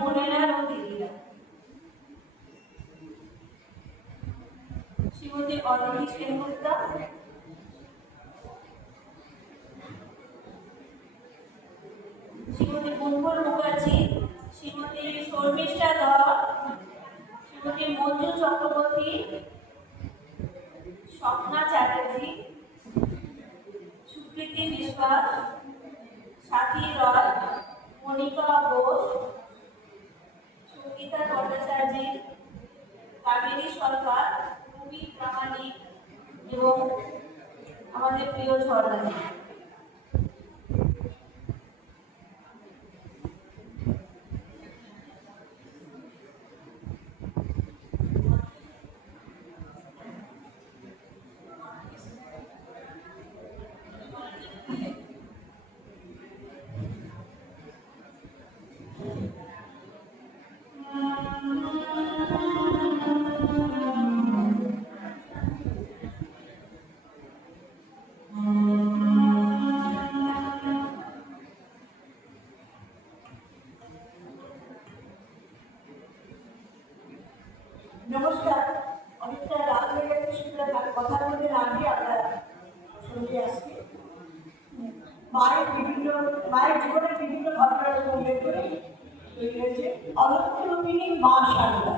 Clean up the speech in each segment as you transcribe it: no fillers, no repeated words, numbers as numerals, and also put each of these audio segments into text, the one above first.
বোনেরা ও দিদিরা, শ্রীমতী অরণি সেনগুপ্তা, শ্রীমতী মঙ্গল মুখার্জি, শ্রীমতী শর্মিষ্ঠা ধর, শ্রীমতী মঞ্জু চক্রবর্তী, স্বপ্না চ্যাটার্জি, সুপ্রীতি বিশ্বাস, সাথী রয়, মনিকা বোস, সঙ্গীতা ভট্টাচার্য, কাবেরী সরকার, রবি প্রামাণিক এবং আমাদের প্রিয় ঝর্ণা। নমস্কার। অনেকটা রাত হয়ে গেছে, সুতরাং কথার মধ্যে না দিয়ে আমরা চলে আসছি। মায়ের জীবনের বিভিন্ন ঘটনার উল্লেখ করে তৈরি হয়েছে অনন্ত রূপিণী মা শারদা।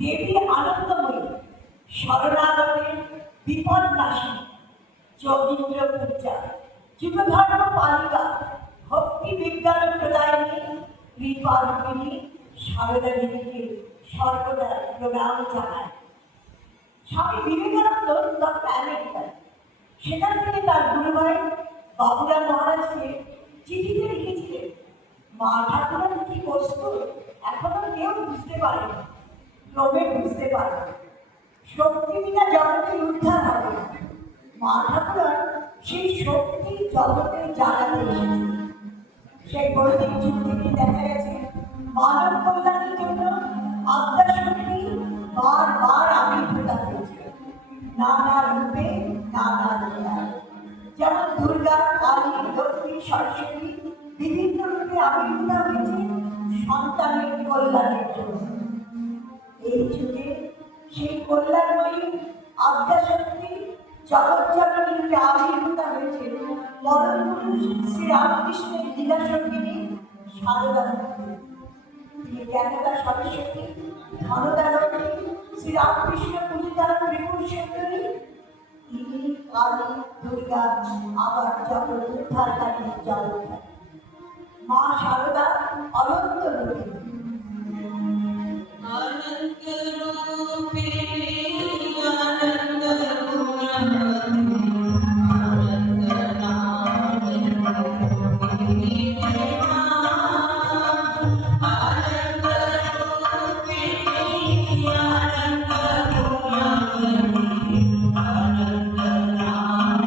দেবী আনন্দময়ী, শরণাগতের বিপদ নাশী, যোগীন্দ্র পূজা, যুগধর্ম পালিকা, ভক্তি বিজ্ঞান প্রদায়িনী, কৃপারূপিণী শারদা দেবীকে সর্বদা প্রণাম জানায়। স্বামী বিবেকানন্দ তখন আমেরিকায়, সেখান থেকে তার গুরুভাই বাবুরাম মহারাজকে চিঠিতে লিখেছিলেন, মা ঠাকুরান কি বস্তু এখনো কেউ বুঝতে পারেনি, ক্রমে বুঝতে পারে। শক্তি বিনা জগতের উদ্ধার হবে না। মা ঠাকুরান সেই শক্তি জগতে জানাতে এসেছে। সেই বৈদিক যুগ থেকে দেখা গেছে মানব কল্যাণের জন্য আদ্যাশক্তি বারবার আবির্ভূত হয়েছে, নানা রূপে নানা লীলায়। যেমন দুর্গা, কালী, লক্ষ্মী, সরস্বতী বিভিন্ন রূপে আবির্ভূত হয়েছে সন্তানের কল্যাণের জন্য। এই যুগে সেই কল্যাণময়ী আদ্যাশক্তি জগৎজননী রূপে আবির্ভূত হয়েছে পরম পুরুষ শ্রীরামকৃষ্ণের লীলাসঙ্গিনী সারদা। তিনি জ্ঞানদা সরস্বতী, ধনদা লক্ষ্মী, শ্রীরামকৃষ্ণ পূজিতা ত্রিপুর সুন্দরী। তিনি কালী, দুর্গা, আবার জগৎ উদ্ধারকারী জগৎ মা সারদা অনন্ত রূপী। अनंत रूपिणी अनंत गुणवती अनंत नाम रूपिणी अनंत रूपिणी अनंत गुणवती अनंत नाम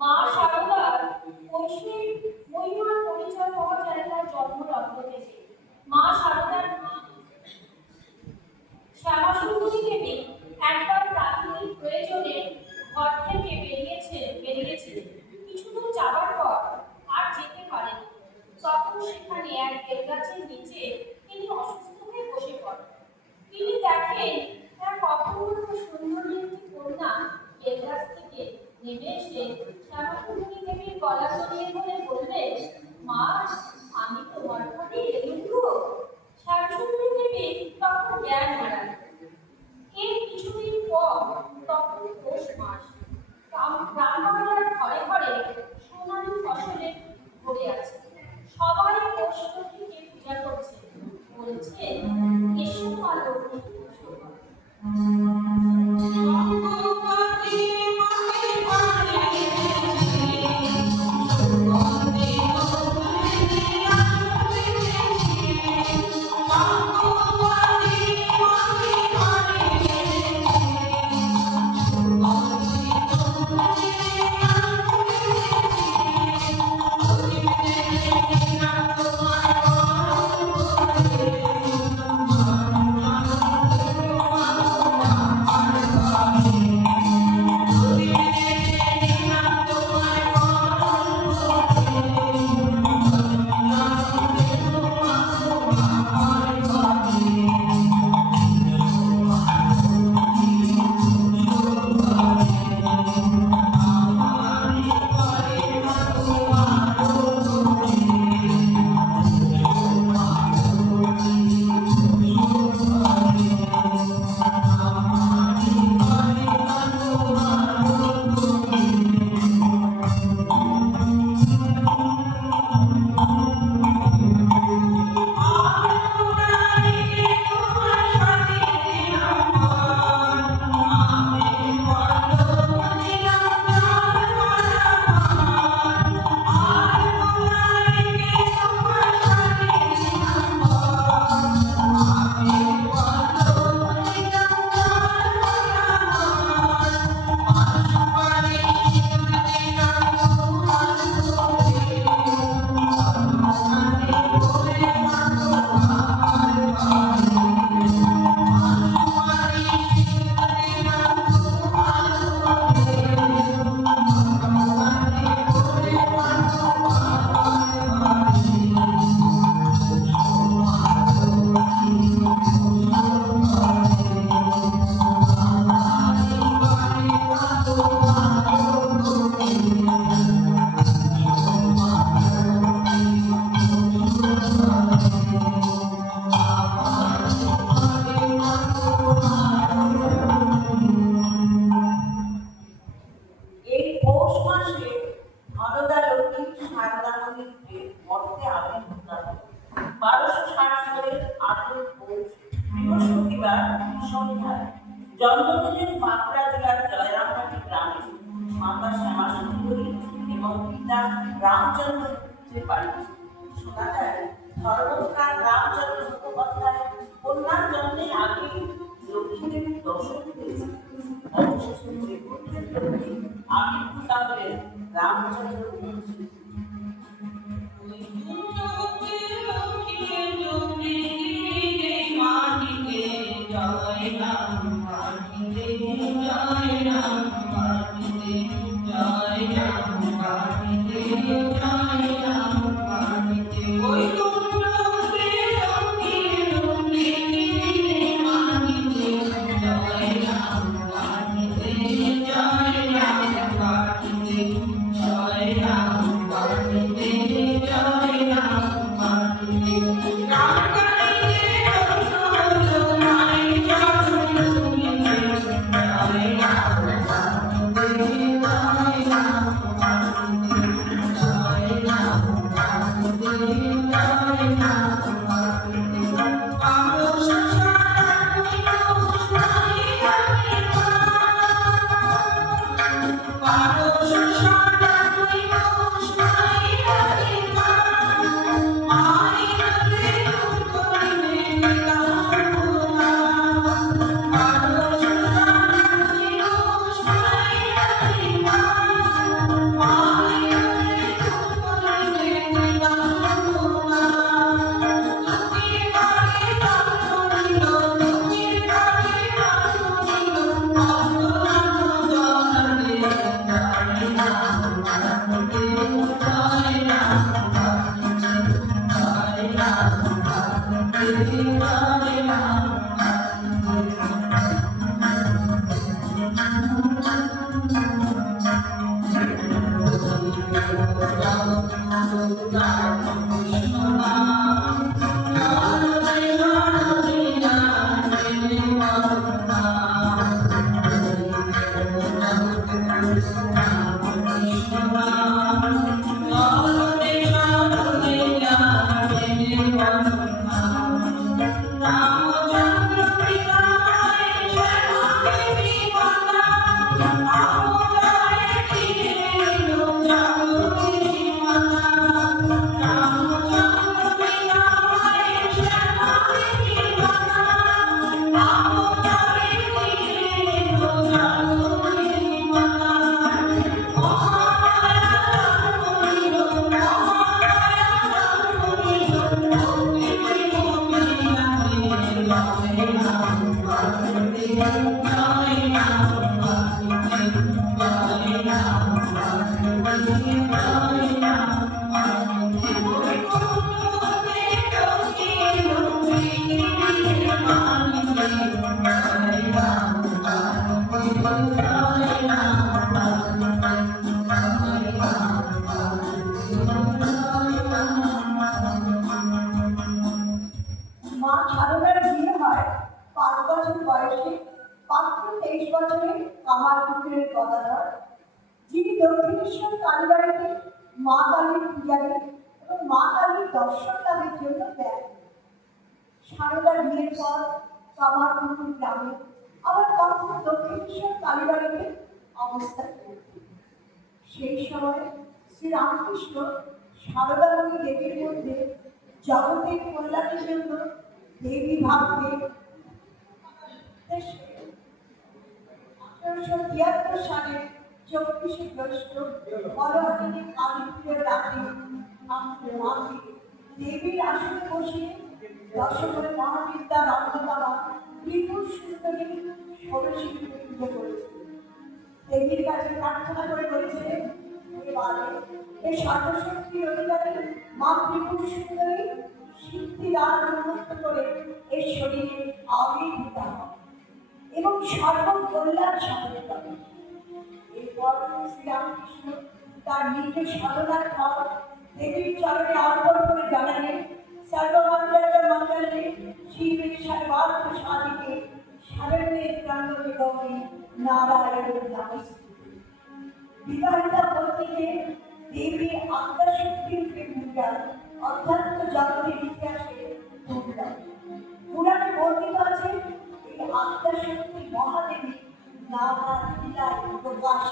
মা শারদার ঐশ্বরিক মহিমার পরিচয় পাওয়া যায় তার জন্মলগ্ন থেকে। মা শারদার মা শ্যামাসুন্দরী দেবী একবার প্রাথমিক প্রয়োজনে ঘর থেকে বেরিয়েছিলেন। কিছুদূর যাবার পর আর যেতে পারেন। তখন সেখানে এক বেলগাছের নিচে তিনি অসুস্থ হয়ে বসে পড়েন। তিনি দেখেন এক অপূর্ব সুন্দরী একটি কন্যা বেলগাছ থেকে নেমে এসে শ্যামাসুন্দরী দেবীর গলা জড়িয়ে ধরে বললেন, মা, আমি তোমার ঘরে এলুম গো। শ্যামাসুন্দরী দেবী তখন জ্ঞান হারান। এর কিছুদিন পর তখন পৌষ মাস। গ্রামবাংলার ঘরে ঘরে সোনালী ফসলে ভরে আছে। সবাই পৌষ লক্ষ্মীকে পূজা করছে, বলছে, এসো মা লক্ষ্মী, এসো মা। এই পৌষ মাসে ধনদা লক্ষ্মী সারদা মন্দিরকে মঠে আবির্ভূত হয়। 1260 সালের 8 পৌষ বৃহস্পতিবার সন্ধ্যায় জন্মদিনের বাঁকুড়া জেলার জয়রামবাটি গ্রামে মাতা শ্যামাসুন্দরী এবং পিতা রামচন্দ্রের বাড়িতে শোনা যায়, ধর্মকার রামচন্দ্র মুখোপাধ্যায় কন্যার জন্মের আগে লক্ষ্মী দেবীর দর্শন পেয়েছেন। অবশেষে ত্রিপুরের লক্ষ্মী আবির্ভূত হলেন রামচন্দ্র মূর্তি। জয় রাম মা সারদার বিয়ে হয় 5 বছর বয়সে পাত্র 23 বছরে কামারপুকুরের গদাধর, যিনি দক্ষিণেশ্বর কালীবাড়িতে মা কালীর পূজারী এবং মা কালীর দর্শন লাভের জন্য দেন। সারদার বিয়ের পর কামারপুকুর গ্রামে আবার পাত্র দক্ষিণেশ্বর কালীবাড়িতে অবস্থান করতেন। সেই সময় শ্রীরামকৃষ্ণ সারদামণি দেবীর মধ্যে জগতের কল্যাণের জন্য দেবী ভাবকে 1873 সালের 24শে জ্যৈষ্ঠ বলহাটিনী কালীপুজোর রাতে মাকে দেবীর আসনে বসিয়ে দশমে মহাবিদ্যার অন্নদামা বিপুল সুন্দরী ষোড়শীকে পুজো করেছে। দেবীর কাছে প্রার্থনা করে বলেছিলেন, এবারে এই সর্বশক্তির অধিকারী মা বিপুল সুন্দরী সিদ্ধি দ্বার উন্মুক্ত করে এর শরীরে আবির্ভূত হয় এবং সর্বকল্যাণ সাধন করে। এরপর শ্রীরামকৃষ্ণ তার নিজ সাধনার ফল দেবীর চরণে অর্পণ করে জানালেন, সর্বমঙ্গল মঙ্গলে শিবে সর্বার্থ সাধিকে শরণ্যে ত্র্যম্বকে গৌরী নারায়ণ নমস্তুতে। বিবাহিতা পত্নীকে দেবী আত্মাশক্তির ভূমিকা অধ্যাত্ম জগতের ইতিহাসে দুর্লভ। পুরাণে বর্ণিত আছে এই আত্মাশক্তি মহাদেবী নানা লীলায় প্রকাশ।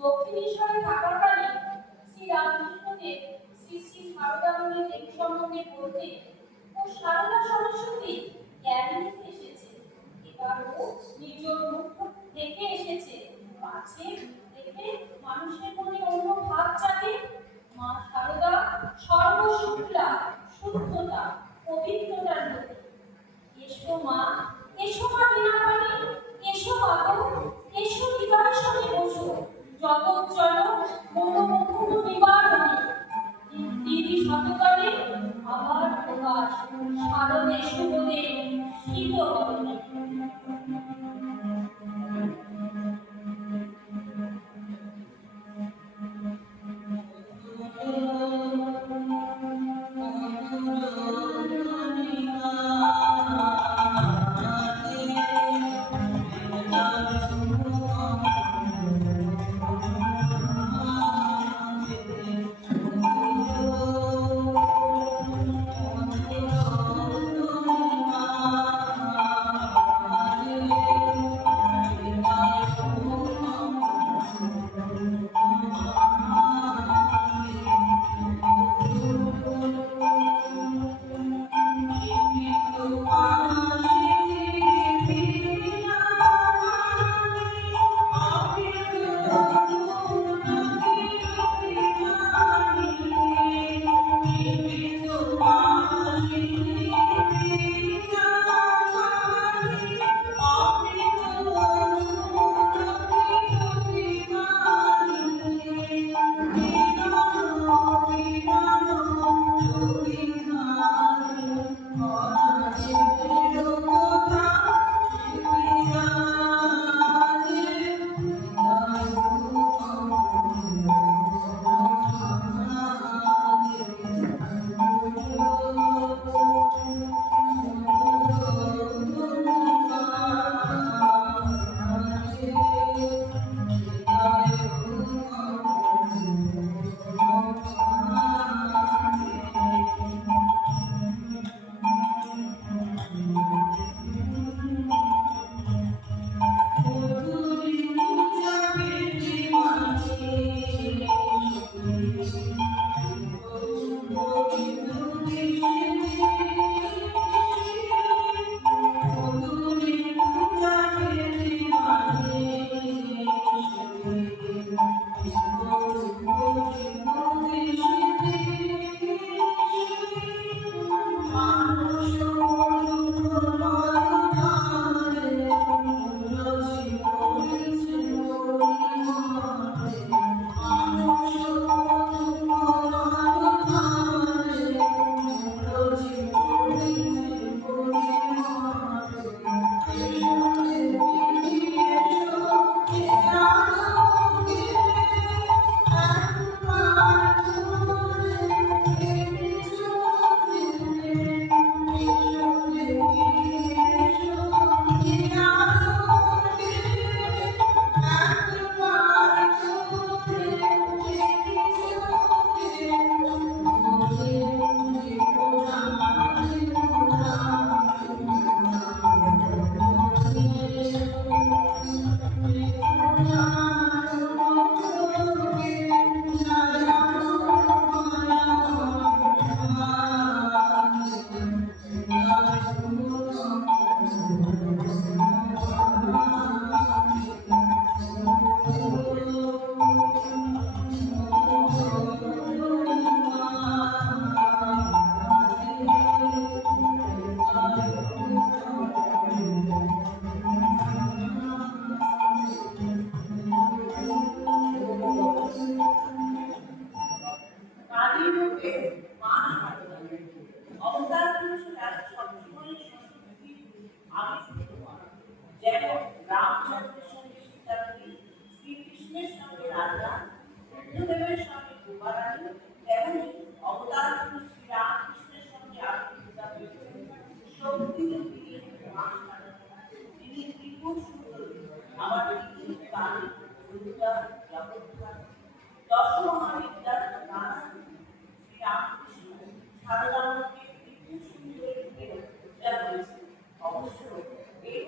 দক্ষিণেশ্বরে থাকাকালে শ্রী রামকৃষ্ণদেব শ্রী শ্রী সারদামণি দেবী সম্বন্ধে বলতে ও সারদা সরস্বতী জ্ঞান দিতে এসেছে। এবারও নিজ মুখ থেকে এসেছে, পাছে দেখে মানুষের মনে অন্য ভাব জাগে। মা সারদা সর্বশুক্লা, শুদ্ধতা, পবিত্রতার মধ্যে। এসো মা, এসো মা বীণাপাণি, এসো মাগো, এসো বিবাসনে বসো, জগজ্জল মনোমুকুর নিবারণী। দিদি শতকালে আবার প্রকাশ, শারদে শুভদে শীত হবে।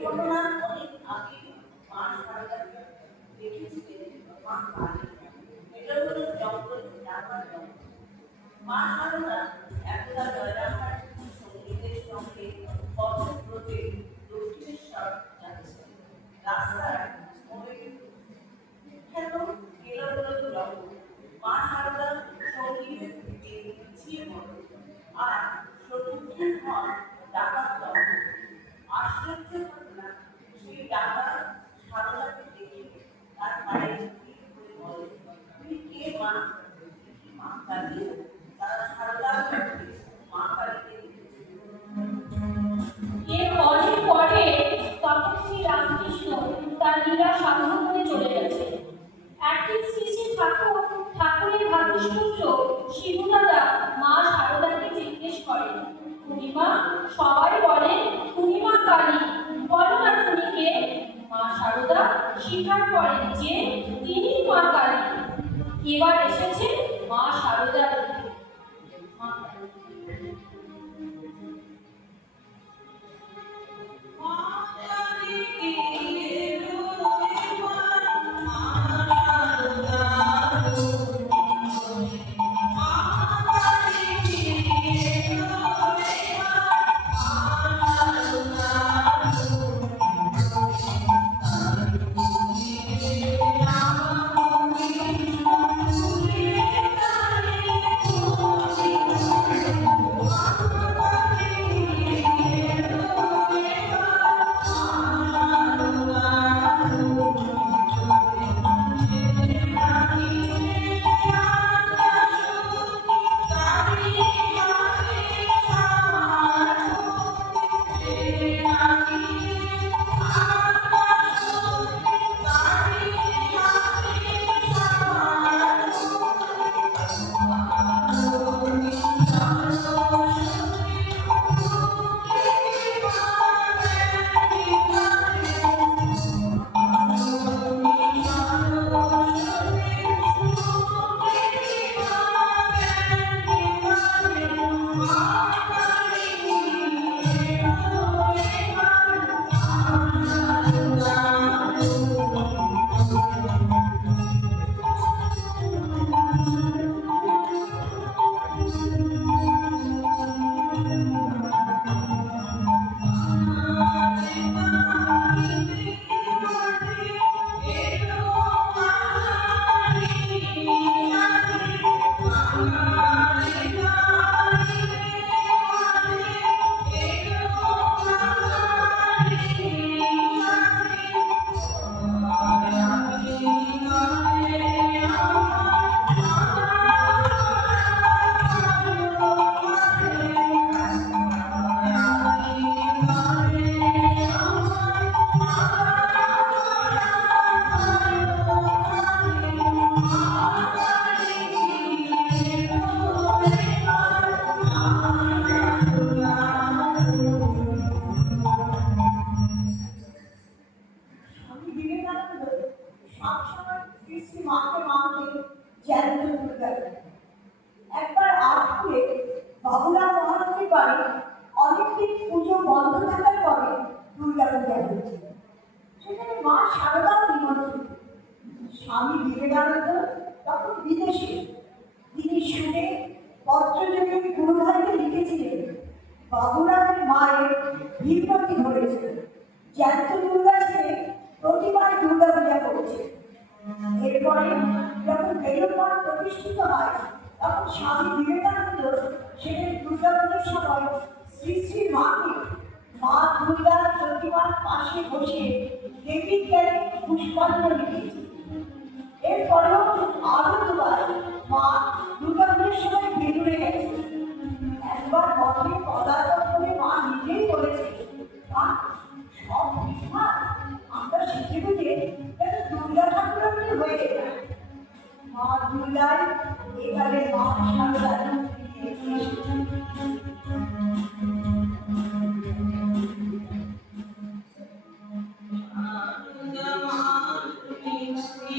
ঘটনা অনেক আগে মা সারদাকে দেখেছিলেন মা কালী মা সারদা একদা জয়রামহাট সঙ্গীতের সঙ্গে পথব্রতে দক্ষিণেশ্বর যাচ্ছেন। রাস্তায় বিখ্যাত এলোমেলো রঙ। মা সারদা সঙ্গীতের দিকে পিছিয়ে পড়ে আর সম্মুখীন হন ডাকাত দল। আশ্চর্য ঘটনা, সেই ডাকাত সারদাকে দেখে তার পায়ে পিঠ করে বলে, "তুই কে মা?" মা কালী। তারা সারদার কাছে মা কালীকে দেখেছে। এর অনেক পরে তখন শ্রী রামকৃষ্ণ তার লীলা সাধন করে চলে গেছে। একদিন শ্রী শ্রী ঠাকুরের ভাগ্যস্পুত্র শিবুদাদা মা সারদাকে জিজ্ঞেস করেন, "পূর্ণিমা, সবাই বলে পূর্ণিমা কালী, বলো না তুমি কে?" মা সারদা স্বীকার করেন যে তিনি মা কালী। এবার এসেছে মা সারদার দিকে। মা কালী। একবার আজকে বাবুরাম মহারাজের বাড়ি অনেকদিন পুজো বন্ধ থাকার পরে দুর্গা পূজা হয়েছে। সেখানে মা সারদাও নিমন্ত্রিত। স্বামী বিবেকানন্দ তখন বিদেশে। তিনি শুনে পত্রযোগে গুরুভাইকে লিখেছিলেন, বাবুরামের মায়ের বিপত্তি ধরেছে, জ্যান্ত দুর্গা ছেড়ে প্রতিবার দুর্গা পূজা করছে। এরপরে যখন বেলুড় মঠ প্রতিষ্ঠিত হয় তখন স্বামী বিবেকানন্দ সেখানে দুর্গা পুজোর সময় শ্রী শ্রী মাকে মা দুর্গার প্রতিমার পাশে বসে দেবীর জ্ঞানে পুষ্পাঞ্জলি দিয়েছে। এরপরেও আরো দুবার মা দুর্গা পুজোর সময় বেলুড়ে গেছে। একবার মঠে পদার্পণ করে মা নিজেই বলেছে, "মা, সব ঠিকঠাক, আমরা শিখে বুঝে দুর্গা ঠাকুরানী হয়ে গেলাম।" মা দুর্গায় এবারে মা সারদার Thank you.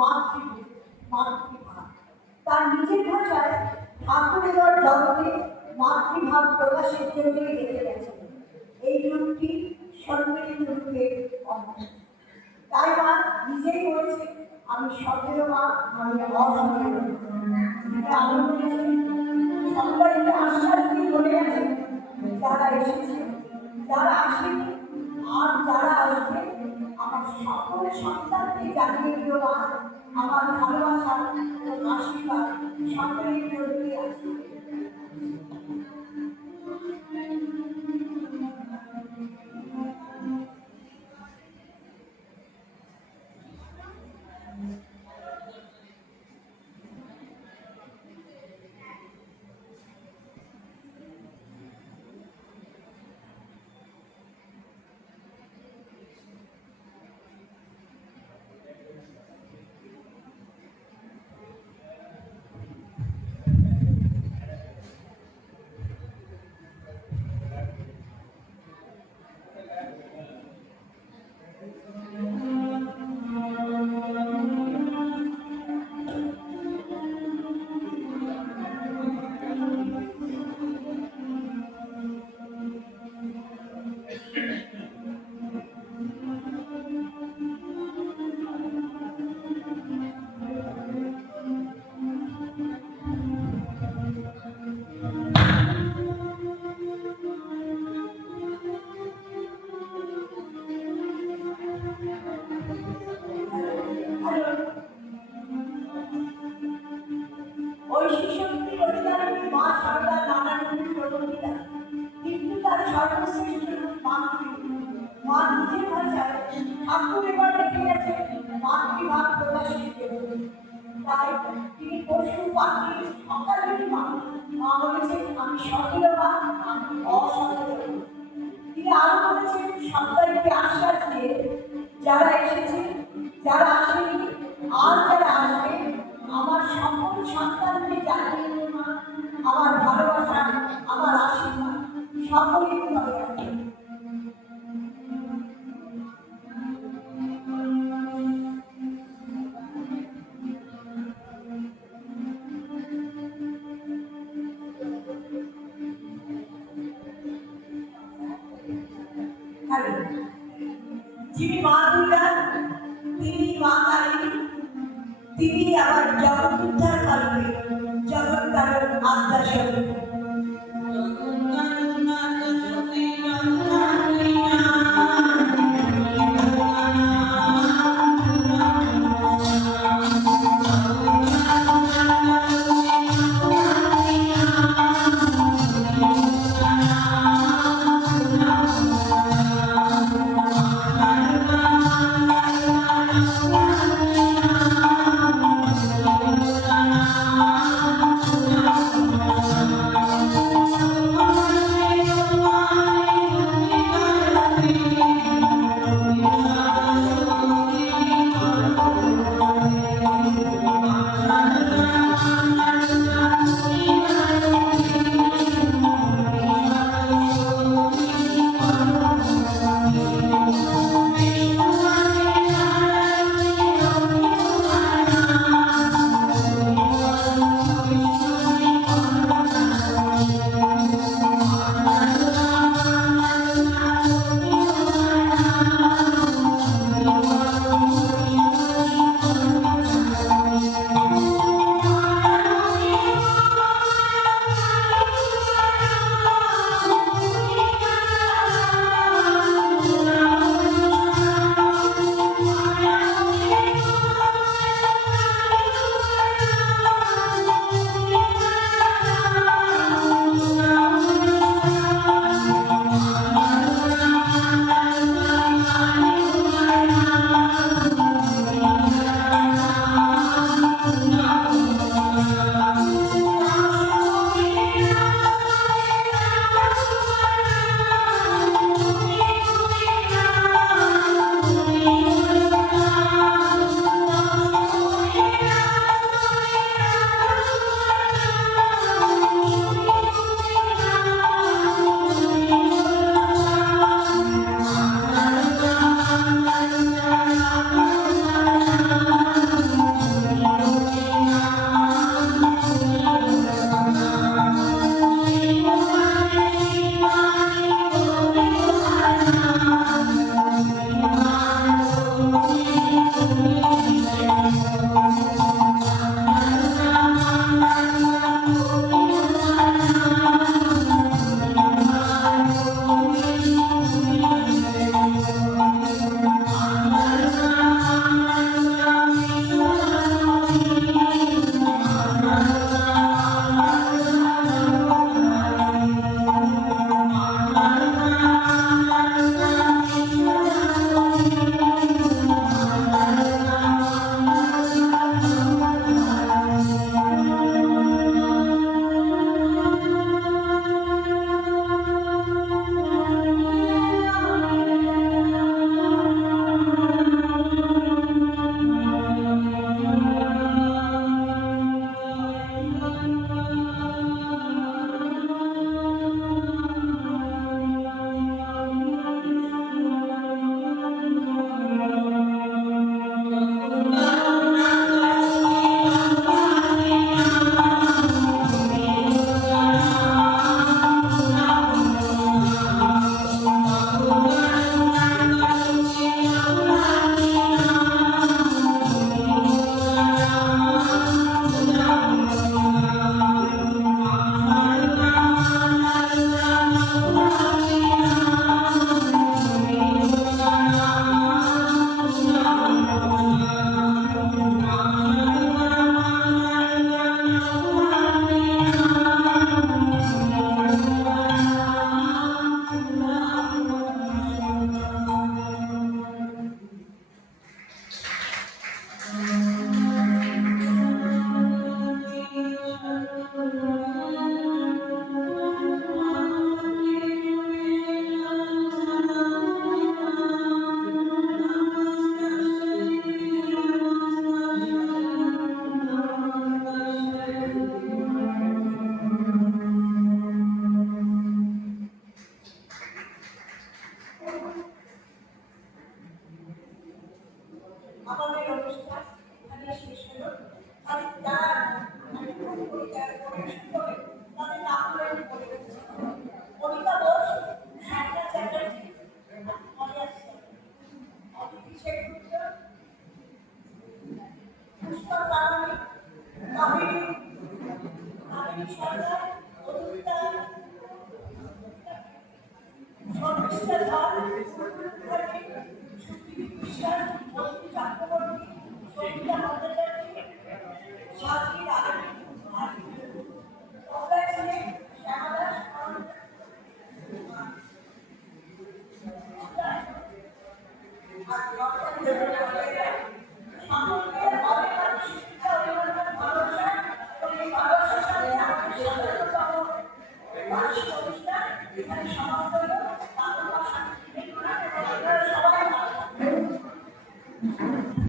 মাতৃভাব। তার নিজের ভাষায় ঠাকুরের জগতে মাতৃভাব প্রকাশের জন্যই রেখে গেছেন এই রূপটি সম্মিলিত রূপে অর্থ। তাই মা নিজেই বলেছে, আমি সতেরো মা, আমি অসতেরো। আমি বলেছি সন্তানকে আশ্বাস দিয়ে বলে গেছে, যারা এসেছে, যারা আসেনি, আর যারা আসবে, আমার সকল সন্তানকে জানিয়ে দিও মা, আমার ভালোবাসা ও আশীর্বাদ সকলের জন্যই আছে। ওই শিশুটি অধিকারী মা সারদা নানা রূপের প্রবর্তিতা, কিন্তু তার সর্বশ্রেষ্ঠ রূপ মাতৃরূপ। মা নিজের ভাষায় ঠাকুর এবার রেখে গেছে মাতৃভাব প্রকাশের জন্য। তাই তিনি পশু পাখি সকালেরই মা। মা বলেছেন, আমি সতেরো মা, আমি অসতেরো। তিনি আরো বলেছেন, সন্তানকে আশ্বাস দিয়ে, যারা এসেছে, যারা আসেনি, আর যারা আসবে, আমার সকল সন্তানকে জানিয়ে দিও মা, আমার ভালোবাসা, আমার আশীর্বাদ সকলের ঘরে আছে। হ্যালো, যিনি মা দুর্গা, তিনি মা কালী, তিনি আবার জগৎ উদ্ধার করবে, জগৎ কারণ আত্মা স্বরূপ। আমাদের অনুষ্ঠান এখানে শেষ হলো। আমি তার আমি খুব পরিষ্কার করে সুন্দর